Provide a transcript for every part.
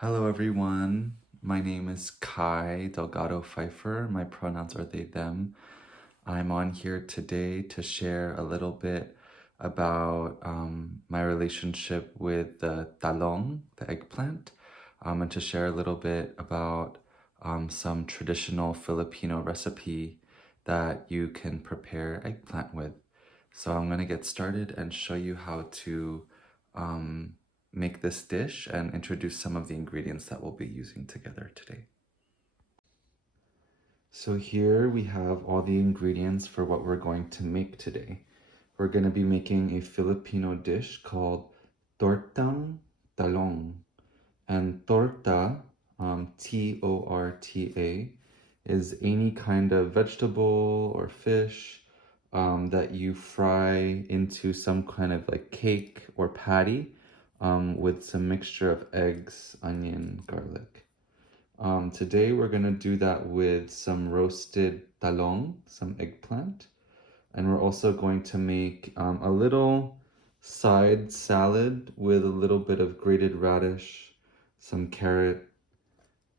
Hello everyone, my name is Kai Delgado Pfeiffer. My pronouns are they, them. I'm on here today to share a little bit about my relationship with the talong, the eggplant, and to share a little bit about some traditional Filipino recipe that you can prepare eggplant with. So I'm going to get started and show you how to make this dish and introduce some of the ingredients that we'll be using together today. So here we have all the ingredients for what we're going to make today. We're going to be making a Filipino dish called Tortang Talong. And torta, Torta, is any kind of vegetable or fish that you fry into some kind of like cake or patty with some mixture of eggs, onion, garlic. Today we're gonna do that with some roasted talong, some eggplant, and we're also going to make a little side salad with a little bit of grated radish, some carrot,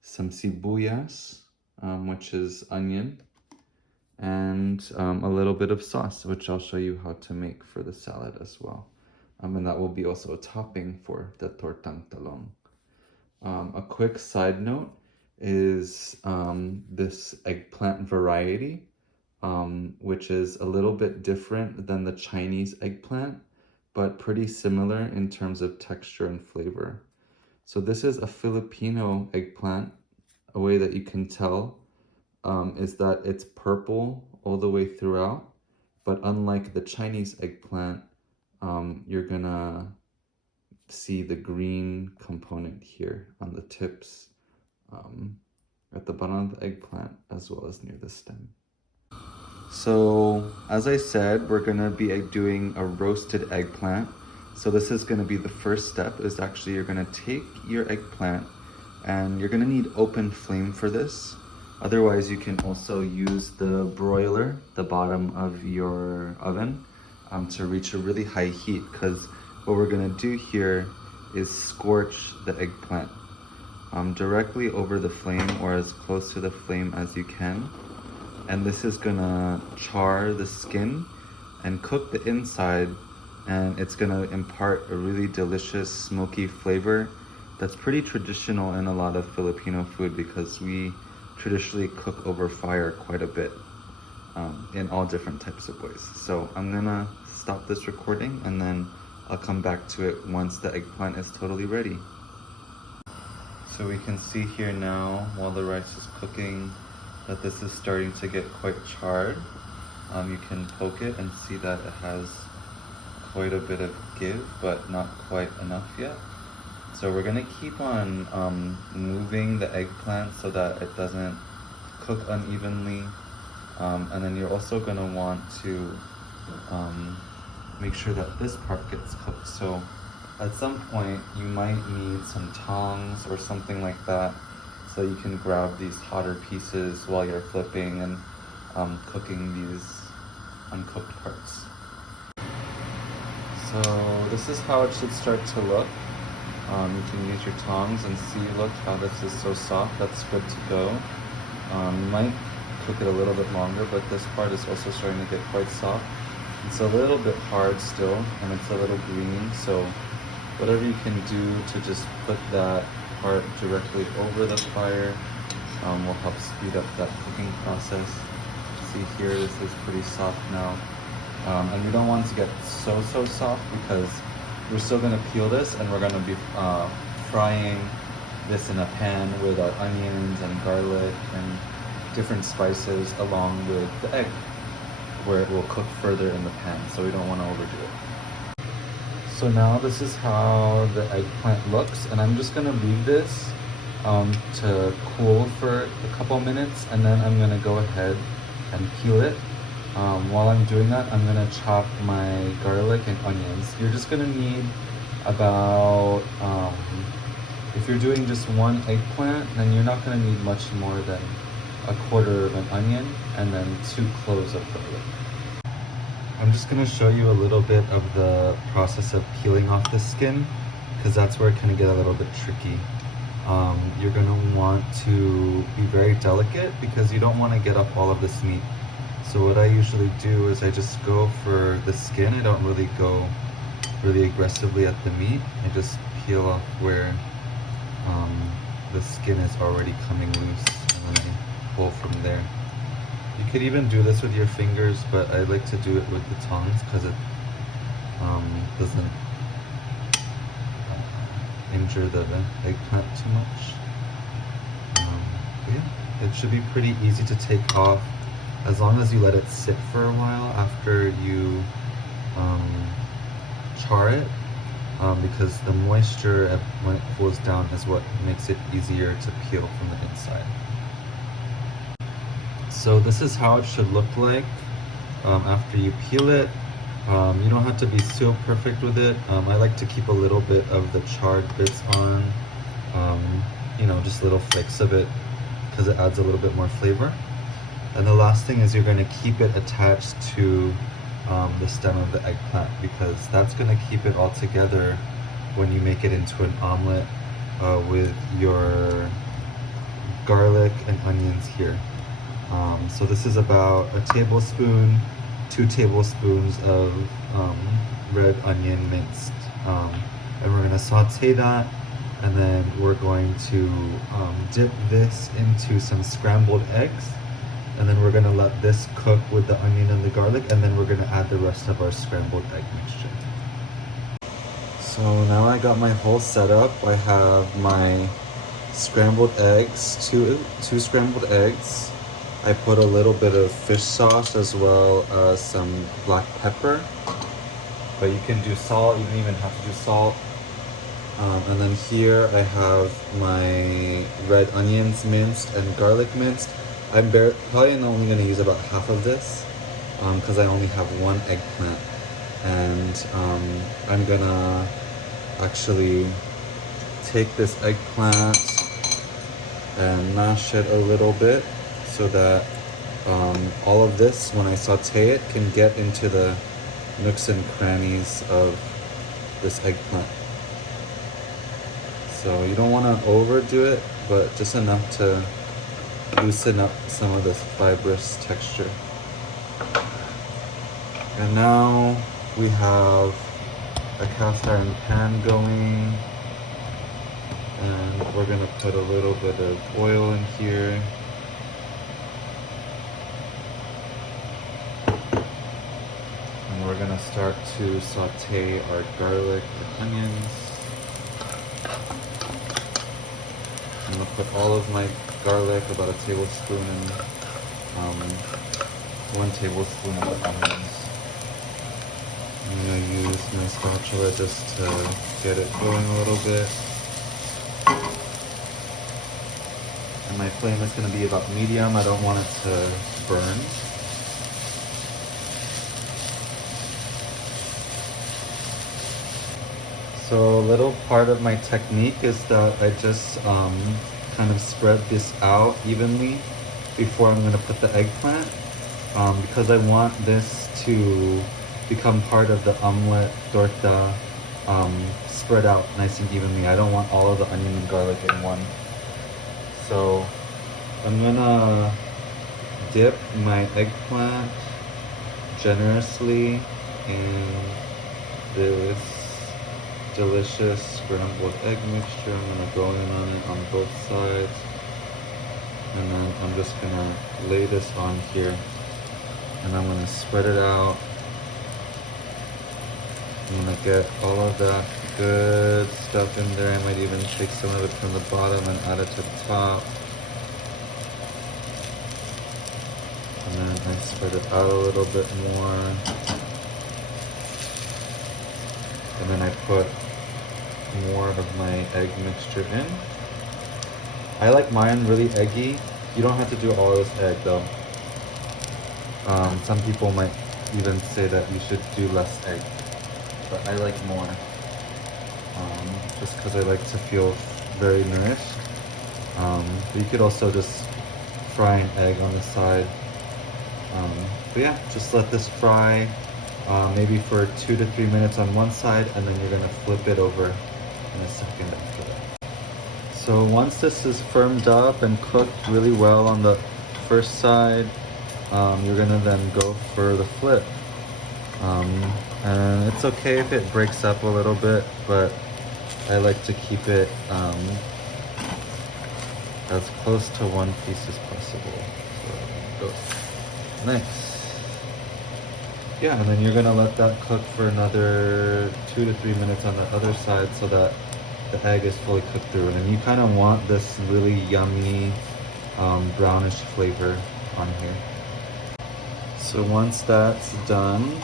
some sibuyas, which is onion, and a little bit of sauce, which I'll show you how to make for the salad as well. And that will be also a topping for the tortang talong. A quick side note is this eggplant variety, which is a little bit different than the Chinese eggplant, but pretty similar in terms of texture and flavor. So this is a Filipino eggplant. A way that you can tell is that it's purple all the way throughout, but unlike the Chinese eggplant, you're gonna see the green component here on the tips, at the bottom of the eggplant, as well as near the stem. So as I said, we're gonna be doing a roasted eggplant. So this is gonna be the first step, is actually you're gonna take your eggplant and you're gonna need open flame for this. Otherwise, you can also use the broiler, the bottom of your oven, to reach a really high heat, because what we're gonna do here is scorch the eggplant directly over the flame, or as close to the flame as you can. And this is gonna char the skin and cook the inside, and it's gonna impart a really delicious smoky flavor that's pretty traditional in a lot of Filipino food, because we traditionally cook over fire quite a bit in all different types of ways. So I'm gonna stop this recording and then I'll come back to it once the eggplant is totally ready. So we can see here now, while the rice is cooking, that this is starting to get quite charred. You can poke it and see that it has quite a bit of give, but not quite enough yet. So we're gonna keep on moving the eggplant so that it doesn't cook unevenly. And then you're also gonna want to make sure that this part gets cooked. So at some point you might need some tongs or something like that, so you can grab these hotter pieces while you're flipping and cooking these uncooked parts. So this is how it should start to look. You can use your tongs and see, look how this is so soft. That's good to go. You might cook it a little bit longer, but this part is also starting to get quite soft. It's a little bit hard still, and it's a little green, so whatever you can do to just put that part directly over the fire will help speed up that cooking process. See here, this is pretty soft now. And we don't want it to get so soft, because we're still going to peel this, and we're going to be frying this in a pan with our onions and garlic and different spices, along with the egg, where it will cook further in the pan, so we don't want to overdo it. So now this is how the eggplant looks, and I'm just going to leave this to cool for a couple minutes, and then I'm going to go ahead and peel it. While I'm doing that, I'm gonna chop my garlic and onions. You're just gonna need about, if you're doing just one eggplant, then you're not gonna need much more than a quarter of an onion and then 2 cloves of garlic. I'm just gonna show you a little bit of the process of peeling off the skin, because that's where it can get a little bit tricky. you're gonna want to be very delicate because you don't want to get up all of this meat. So what I usually do is I just go for the skin. I don't really go really aggressively at the meat. I just peel off where the skin is already coming loose, and then I pull from there. You could even do this with your fingers, but I like to do it with the tongs because it doesn't injure the eggplant too much. But yeah, it should be pretty easy to take off as long as you let it sit for a while after you char it, because the moisture when it cools down is what makes it easier to peel from the inside. So this is how it should look like after you peel it. You don't have to be so perfect with it. I like to keep a little bit of the charred bits on, you know, just little flakes of it because it adds a little bit more flavor. And the last thing is you're going to keep it attached to the stem of the eggplant because that's going to keep it all together when you make it into an omelet with your garlic and onions here. So this is about a tablespoon, 2 tablespoons of red onion minced. And we're going to saute that, and then we're going to dip this into some scrambled eggs, and then we're going to let this cook with the onion and the garlic, and then we're going to add the rest of our scrambled egg mixture. So now I got my whole setup. I have my scrambled eggs, two scrambled eggs. I put a little bit of fish sauce as well as some black pepper, but you can do salt, you don't even have to do salt. And then here I have my red onions minced and garlic minced. I'm probably only going to use about half of this because I only have one eggplant, and I'm gonna actually take this eggplant and mash it a little bit so that all of this, when I saute it, can get into the nooks and crannies of this eggplant. So you don't want to overdo it, but just enough to loosen up some of this fibrous texture. And now we have a cast iron pan going, and we're gonna put a little bit of oil in here. And we're gonna start to saute our garlic and onions. I'm gonna put all of my garlic, about a tablespoon, and 1 tablespoon of onions. I'm gonna use my spatula just to get it going a little bit. And my flame is gonna be about medium. I don't want it to burn. So a little part of my technique is that I just kind of spread this out evenly before I'm going to put the eggplant, because I want this to become part of the omelette torta, spread out nice and evenly. I don't want all of the onion and garlic in one. So I'm going to dip my eggplant generously in this delicious scrambled egg mixture. I'm going to go in on it on both sides, and then I'm just going to lay this on here, and I'm going to spread it out. I'm going to get all of that good stuff in there. I might even take some of it from the bottom and add it to the top, and then I spread it out a little bit more, and then I put more of my egg mixture in. I like mine really eggy. You don't have to do all this egg though. Some people might even say that you should do less egg, but I like more, just because I like to feel very nourished. But you could also just fry an egg on the side. But yeah, just let this fry maybe for 2 to 3 minutes on one side, and then you're gonna flip it over in a second after that. So once this is firmed up and cooked really well on the first side, you're gonna then go for the flip. And it's okay if it breaks up a little bit, but I like to keep it as close to one piece as possible. So go. Nice. Yeah, and then you're gonna let that cook for another 2 to 3 minutes on the other side so that the egg is fully cooked through. And then you kind of want this really yummy brownish flavor on here. So once that's done,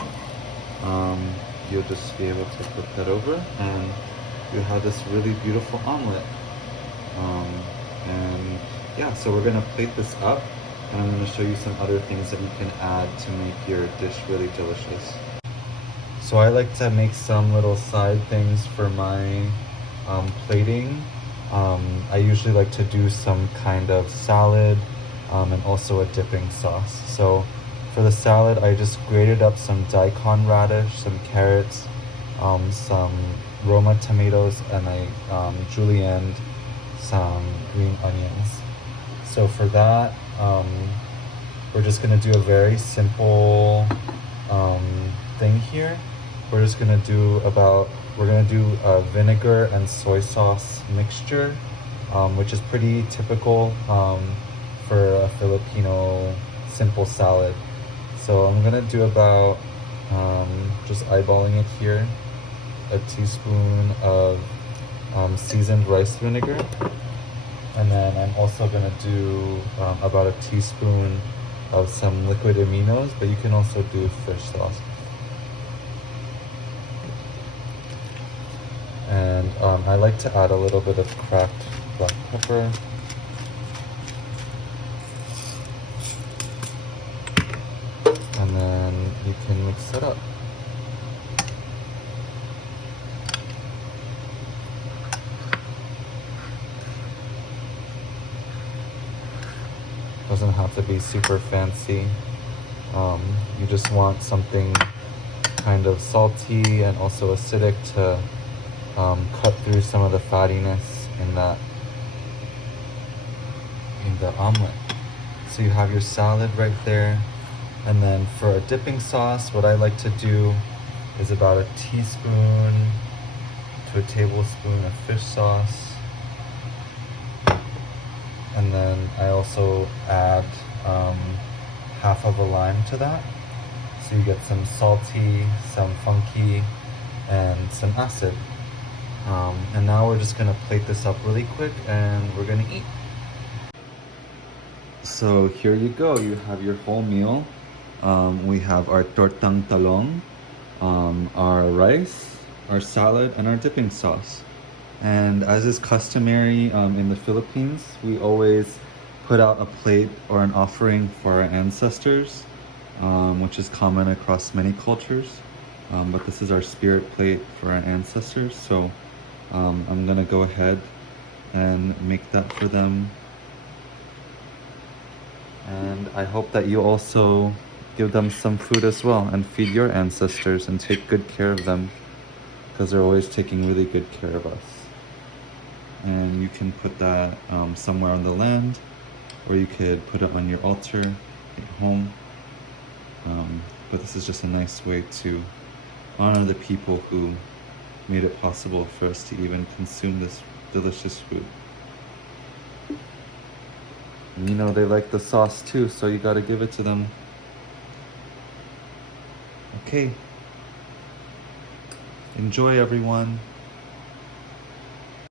you'll just be able to flip that over and you have this really beautiful omelet. And yeah, so we're gonna plate this up and I'm gonna show you some other things that you can add to make your dish really delicious. So I like to make some little side things for my plating. I usually like to do some kind of salad and also a dipping sauce. So for the salad, I just grated up some daikon radish, some carrots, some Roma tomatoes, and I julienned some green onions. So for that, we're just gonna do a very simple thing here. We're just gonna do a vinegar and soy sauce mixture, which is pretty typical for a Filipino simple salad. So I'm gonna do about, just eyeballing it here, a teaspoon of seasoned rice vinegar. And then I'm also gonna do about a teaspoon of some liquid aminos, but you can also do fish sauce. And I like to add a little bit of cracked black pepper. And then you can mix it up. Doesn't have to be super fancy. You just want something kind of salty and also acidic to cut through some of the fattiness in the omelet. So you have your salad right there. And then for a dipping sauce, what I like to do is about a teaspoon to a tablespoon of fish sauce. And then I also add half of a lime to that. So you get some salty, some funky, and some acid. And now we're just gonna plate this up really quick and we're gonna eat. So here you go, you have your whole meal. We have our Tortang Talong, our rice, our salad, and our dipping sauce. And as is customary in the Philippines, we always put out a plate or an offering for our ancestors, which is common across many cultures. But this is our spirit plate for our ancestors. So I'm gonna go ahead and make that for them. And I hope that you also give them some food as well and feed your ancestors and take good care of them because they're always taking really good care of us. And you can put that somewhere on the land, or you could put it on your altar at home. But this is just a nice way to honor the people who made it possible for us to even consume this delicious food. And you know they like the sauce too, so you gotta give it to them. Okay. Enjoy, everyone.